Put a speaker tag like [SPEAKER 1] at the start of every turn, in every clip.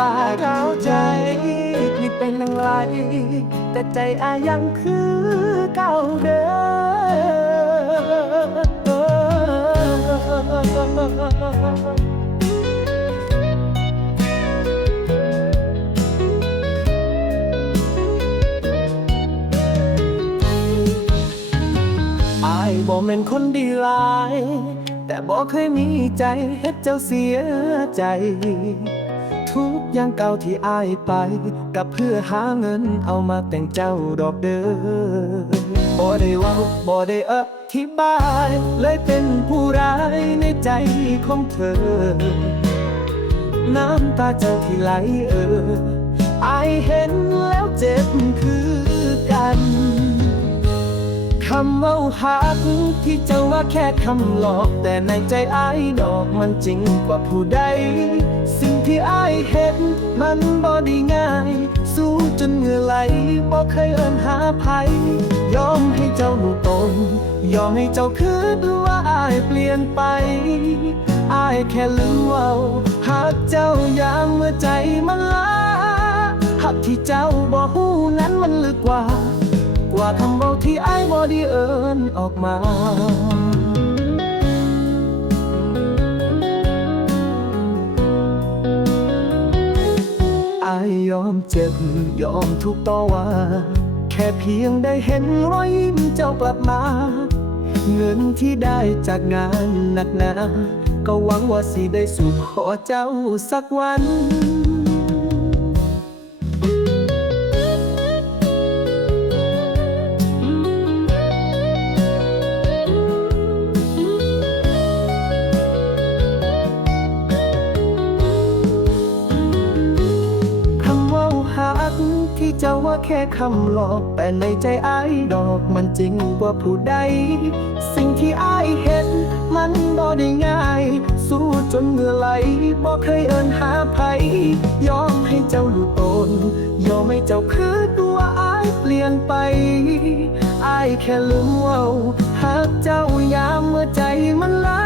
[SPEAKER 1] บาเข้าใจที่เป็นนังไรแต่ใจอายังคือเก่าเดิมอายบ่แม่นคนดีหลาย แต่บ่เคยมีใจเฮ็ดเจ้าเสียใจ อย่างเก่าที่อายไป กับเพื่อหาเงินเอามาแต่งเจ้าดอกเด้อบ่ได้ว่าบ่ได้เอ่ธิบายเลยเป็นผู้ร้ายในใจของเธอ น้ำตาเจ้าที่ไหลเอออายเห็นำว่าหักที่เจ้าว่าแค่คำหลอก แต่ในใจอายดอกมันจริงกว่าผู้ใด สิ่งที่อายเห็นมันบ่ด้ง่าย สู้จนเหงื่อไหลบ่เคยเอินหาภัย ยอมให้เจ้าหนูตนยอมให้เจ้าคืนว่าอายเปลี่ยนไปอายแค่ลืมว่าหากเจ้ายังเมื่อใจมันลาหักที่เจ้าบอกหูนั้นมันลึกกว่า กว่าคำเบาที่ไอ้บ่ได้เอินออกมาไอายอมเจ็บ ยอมทุกต่อว่า แค่เพียงได้เห็นรอยยิ้มเจ้ากลับมา เงินที่ได้จากงานหนักหนา ก็หวังว่าสิได้สู่ขอเจ้าสักวัน จ้าว่าแค่คำหลอกแต่ในใจอ้ายดอกมันจริงกว่าผู้ใด สิ่งที่อ้ายเห็นมันบ่ได้ง่าย สู้จนเหงื่อไหลบ่เคยเอินหาภัยยอมให้เจ้าดูตน ยอมให้เจ้าคือตัวอ้ายเปลี่ยนไปอ้ายแค่ลืมเว่าหากเจ้ายามเมื่อใจมันลา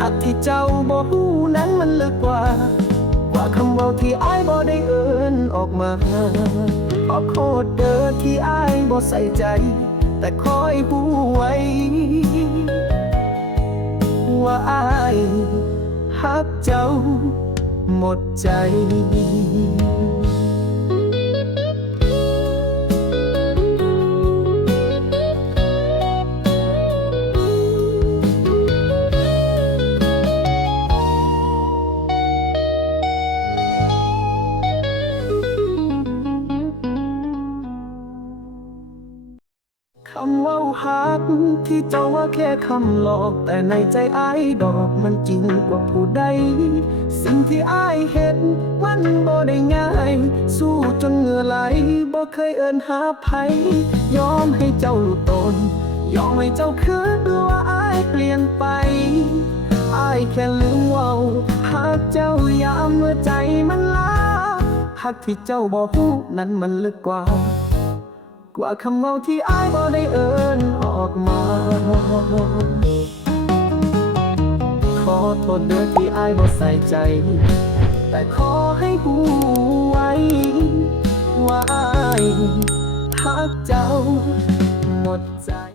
[SPEAKER 1] หักที่เจ้าบ่ฮู้นั้นมันลึกกว่า กว่าคำว่าที่อ้ายบ่ได้ ออกมา ขอโทษเด้อที่อ้ายบ่ใส่ใจ แต่คอยผู้ไว้ ว่าอ้ายฮักเจ้าหมดใจำว่าหักที่เจ้าว่าแค่คำหลอกแต่ในใจอ้ายดอกมันจริงกว่าผู้ใด สิ่งที่อ้ายเห็นมันบ่ได้ง่าย สู้จนเหงื่อไหลบ่เคยเอินหาภัยยอมให้เจ้ารู้ตน ยอมให้เจ้าคืนด้วยว่าอ้ายเปลี่ยนไปอ้ายแค่ลืมว่าหากเจ้ายามเมื่อใจมันลาหักที่เจ้าบอกฮู้นั้นมันลึกกว่า กว่าคำเมาที่อ้ายบ่ได้เอินออกมา ขอโทษเด้อที่อ้ายบ่ใส่ใจ แต่ขอให้หูไว้ว่าอ้ายหักเจ้าหมดใจ